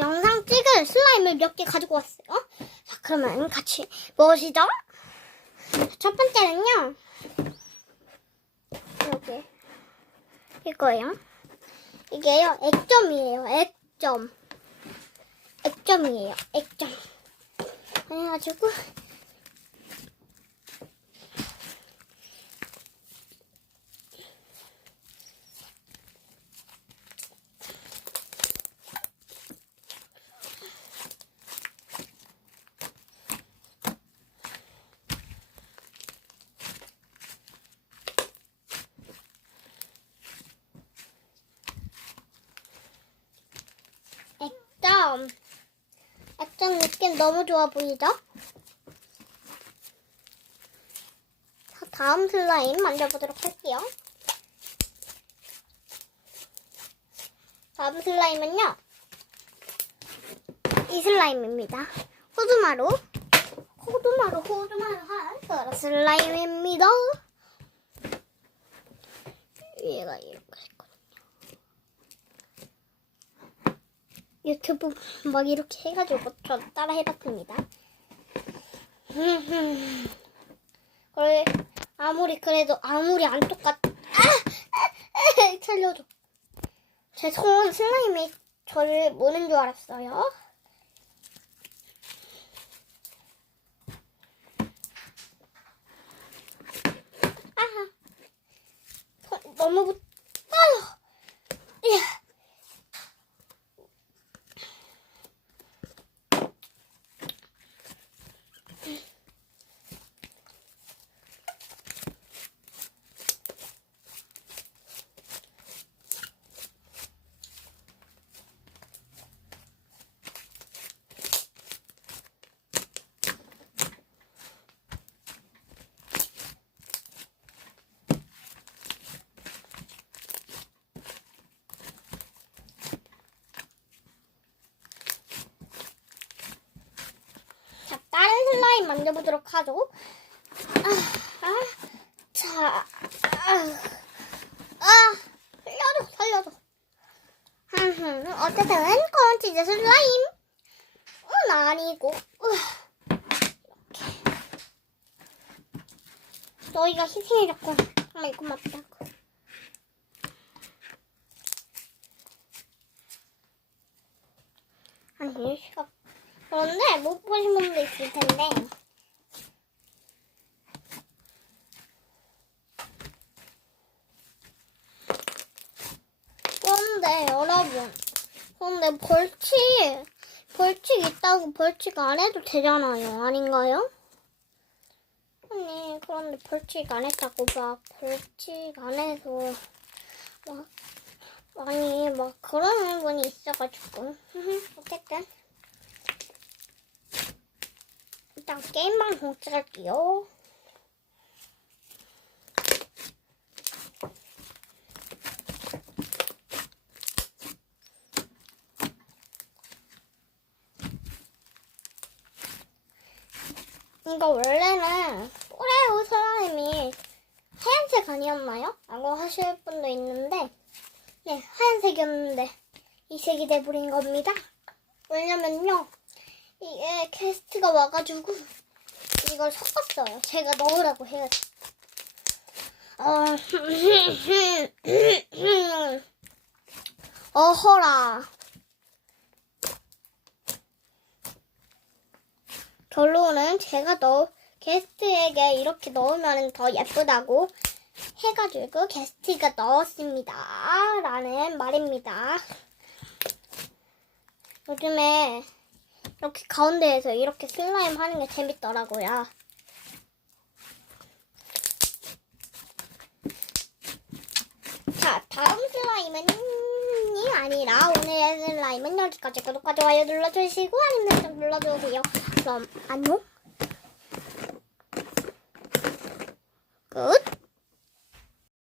영상 찍을 슬라임을 몇 개 가지고 왔어요. 자, 그러면 같이 무엇이죠? 첫 번째는요. 여기 이거예요. 이게요 액점이에요. 액점. 액점이에요. 액점. 그래가지고 액점. 액점 느낌 너무 좋아 보이죠? 자, 다음 슬라임 만져보도록 할게요. 다음 슬라임은요. 이 슬라임입니다. 호두마루. 호두마루, 호두마루 한 그런 슬라임입니다. 얘가 이렇게 있거든요. 유튜브 막 이렇게 해가지고 저 따라 해봤습니다. 그래 아무리 그래도 아무리 안 똑같 아! 아! 살려줘. 제 손 슬라임이 저를 모는 줄 알았어요. 아하. 손 너무 붙. 아유. 야. 자, 다른 슬라임 만져보도록 하죠. 아, 아, 자, 아, 아, 살려줘, 살려줘. 어쨌든 콘치즈 슬라임. 은 아니고, 으, 이렇게. 너희가 희생해줬군. 정말 고맙다고. 아니, 시각. 그런데 못 보신 분도 있을 텐데. 그런데 여러분, 그런데 벌칙, 벌칙 있다고 벌칙 안 해도 되잖아요. 아닌가요? 아니, 그런데 벌칙 안 했다고 막 벌칙 안 해서 막 많이 막 그러는 분이 있어가지고. 어쨌든. 일단 게임방 공지할게요. 이거 원래는 오레오 슬라임이 하얀색 아니었나요? 라고 하실 분도 있는데 네 하얀색이었는데 이 색이 돼버린 겁니다. 왜냐면요 이게 게스트가 와가지고 이걸 섞었어요. 제가 넣으라고 해가지고. 어, 어허라. 결론은 제가 넣 게스트에게 이렇게 넣으면 더 예쁘다고 해가지고 게스트가 넣었습니다. 라는 말입니다. 요즘에 이렇게 가운데에서 이렇게 슬라임 하는 게 재밌더라고요. 자, 다음 슬라임은 이 아니라 오늘의 슬라임은 여기까지 구독과 좋아요 눌러주시고 알림 설정 눌러주세요. 그럼 안녕. 끝.